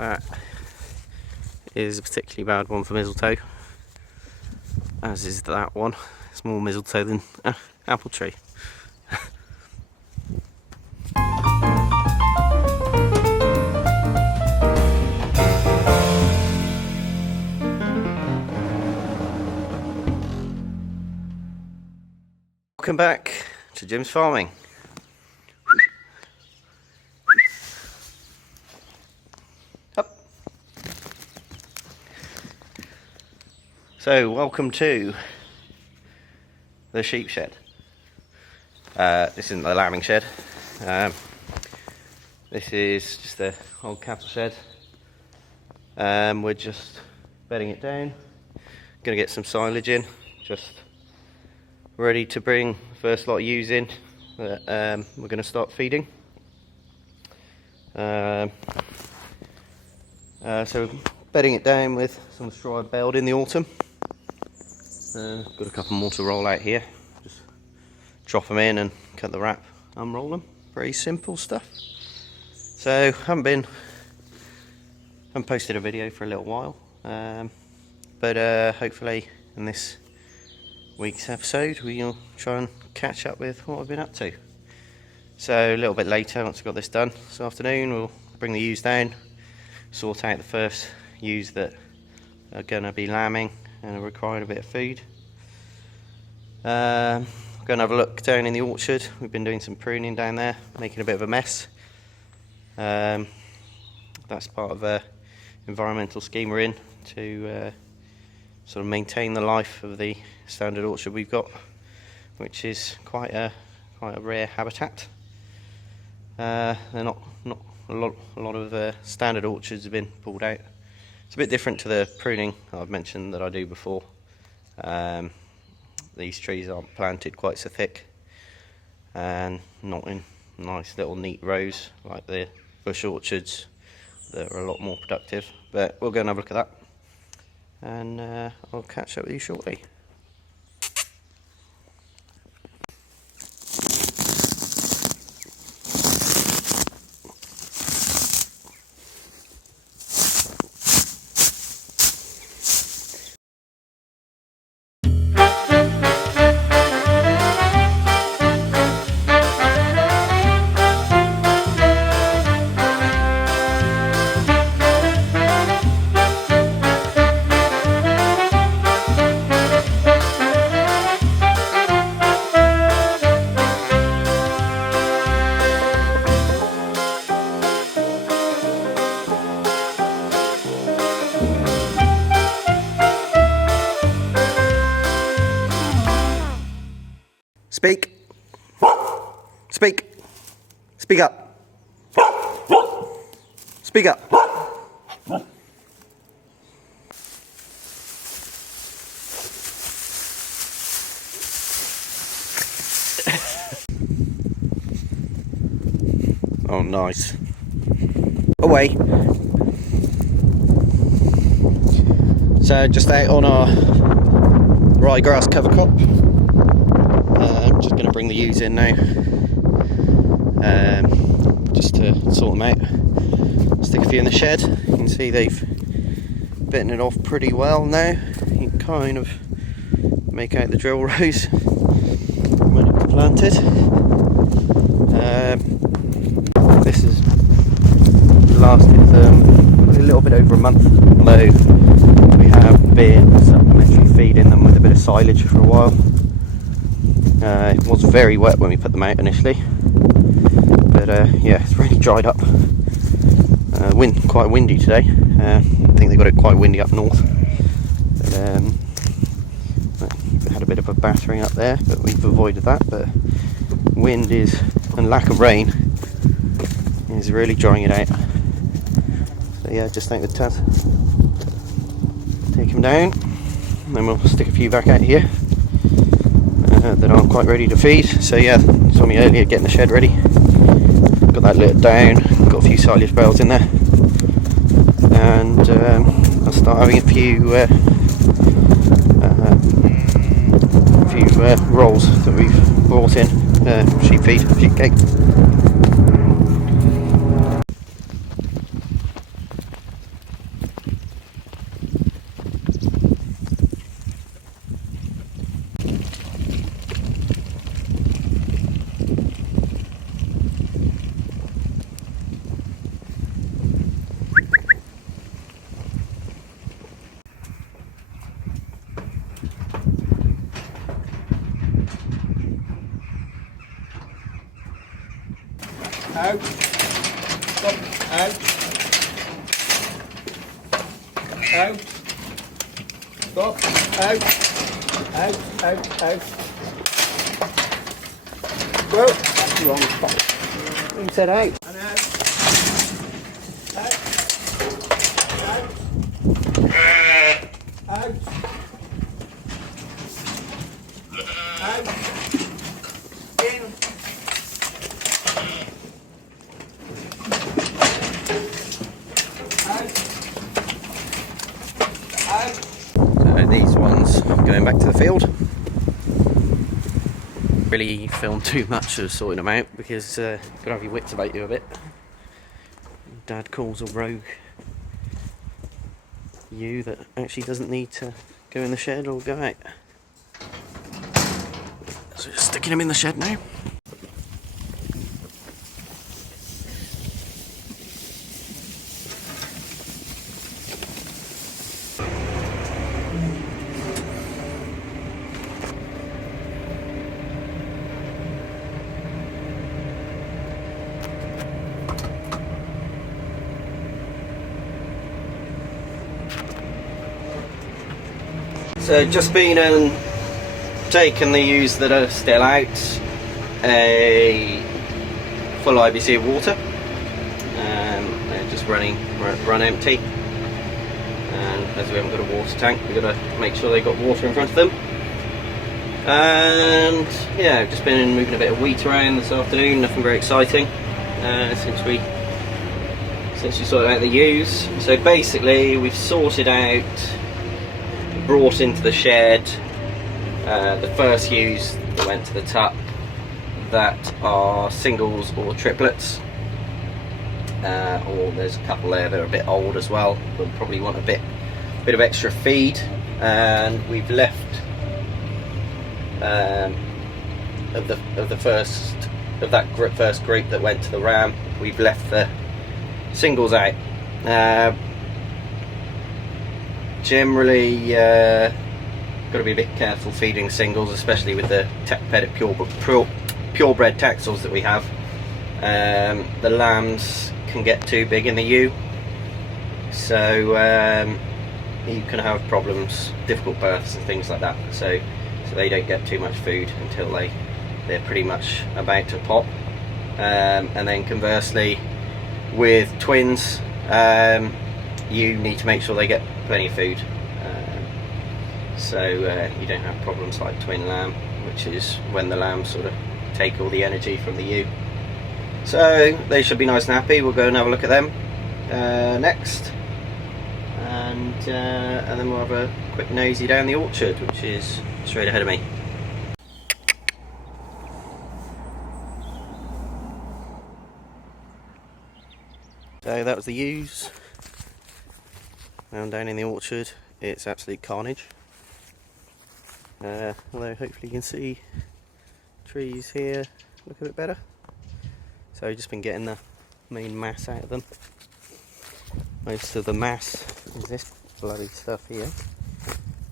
That is a particularly bad one for mistletoe, as is that one. It's more mistletoe than apple tree. Welcome back to Jim's Farming. Up. So, welcome to the sheep shed. This isn't the lambing shed. This is just the old cattle shed. We're just bedding it down. Gonna get some silage in, just ready to bring the first lot of ewes in that we're going to start feeding. So bedding it down with some of the straw I baled in the autumn. Got a couple more to roll out here. Just drop them in and cut the wrap, unroll them. Very simple stuff. So haven't posted a video for a little while, but hopefully in this week's episode we'll try and catch up with what I've been up to. So a little bit later, once I've got this done this afternoon, we'll bring the ewes down, sort out the first ewes that are going to be lambing and are requiring a bit of food. Going to have a look down in the orchard. We've been doing some pruning down there, making a bit of a mess. That's part of a environmental scheme we're in to sort of maintain the life of the standard orchard we've got, which is quite a rare habitat. They're not a lot of standard orchards have been pulled out. It's a bit different to the pruning I've mentioned that I do before. These trees aren't planted quite so thick and not in nice little neat rows like the bush orchards that are a lot more productive. But we'll go and have a look at that, and I'll catch up with you shortly. Speak. Speak. Speak up. Speak up. Oh, nice. Away. So just out on our ryegrass cover crop. Just going to bring the ewes in now, just to sort them out. Stick a few in the shed. You can see they've bitten it off pretty well now. You can kind of make out the drill rows when it was planted. This has lasted a little bit over a month, although we have been supplementary feeding them with a bit of silage for a while. It was very wet when we put them out initially, but yeah, it's really dried up. Quite windy today. I think they got it quite windy up north. But, we had a bit of a battering up there, but we've avoided that. But wind and lack of rain is really drying it out. So yeah, just think with Taz. Take him down, and then we'll stick a few back out here that aren't quite ready to feed. So yeah, saw me earlier getting the shed ready. Got that lit down, got a few silage bales in there, and I'll start having a few rolls that we've brought in, sheep feed, sheep cake. out, stop, out, out, stop, out, out. Whoa, that's the wrong spot. You said out. And out, out, out, in. So these ones going back to the field. Really filmed too much of sorting them out because you've got to have your wits about you a bit. Dad calls a rogue ewe that actually doesn't need to go in the shed or go out. So just sticking him in the shed now. So just been and taken the ewes that are still out a full IBC of water. They're just run empty, and as we haven't got a water tank, we've got to make sure they've got water in front of them. And yeah, I've just been moving a bit of wheat around this afternoon, nothing very exciting since we sorted out the ewes. So basically we've sorted out, brought into the shed the first ewes that went to the tup that are singles or triplets, or there's a couple there that are a bit old as well, but probably want a bit of extra feed. And we've left of the first group that went to the ram, we've left the singles out. Generally got to be a bit careful feeding singles, especially with the purebred taxels that we have. The lambs can get too big in the ewe, so you can have problems, difficult births and things like that, so they don't get too much food until they're pretty much about to pop. And then conversely with twins, you need to make sure they get plenty of food, so you don't have problems like twin lamb, which is when the lambs sort of take all the energy from the ewe. So they should be nice and happy. We'll go and have a look at them next, and then we'll have a quick nosy down the orchard, which is straight ahead of me. So that was the ewes. Now I'm down in the orchard. It's absolute carnage. Although hopefully you can see trees here look a bit better. So I've just been getting the main mass out of them. Most of the mass is this bloody stuff here.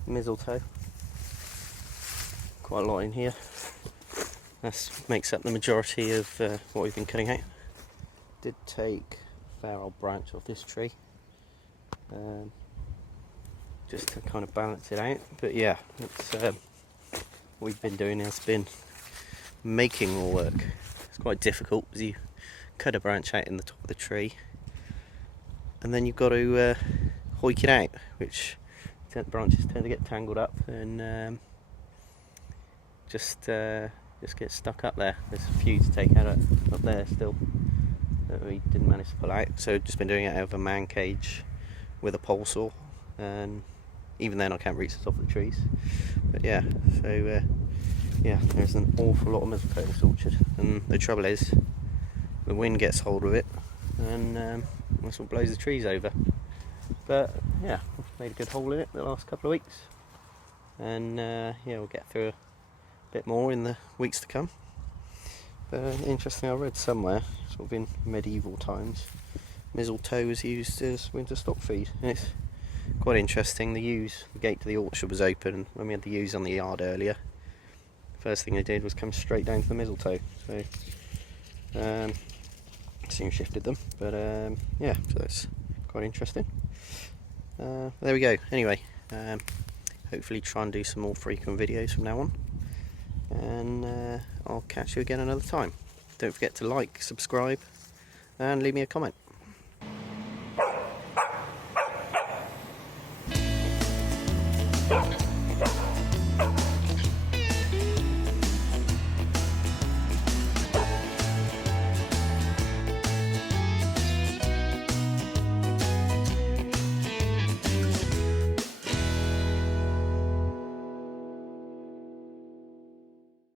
Mistletoe. Quite a lot in here. That makes up the majority of what we've been cutting out. Did take a fair old branch off this tree, just to kind of balance it out. But yeah, it's, what we've been doing has been making more work. It's quite difficult because you cut a branch out in the top of the tree and then you've got to hoik it out, which branches tend to get tangled up and just get stuck up there. There's a few to take out up there still that we didn't manage to pull out, so just been doing it out of a man cage with a pole saw, and even then I can't reach the top of the trees. But yeah, so yeah, there's an awful lot of mistletoe in this orchard, and the trouble is the wind gets hold of it and that's what blows the trees over. But yeah, we've made a good hole in it the last couple of weeks, and yeah, we'll get through a bit more in the weeks to come. But interesting, I read somewhere, sort of in medieval times, mistletoe was used as winter stock feed. And it's quite interesting. The gate to the orchard was open when we had the ewes on the yard earlier. First thing they did was come straight down to the mistletoe. So soon shifted them, but yeah, so that's quite interesting. There we go. Anyway, hopefully try and do some more frequent videos from now on, and I'll catch you again another time. Don't forget to like, subscribe, and leave me a comment.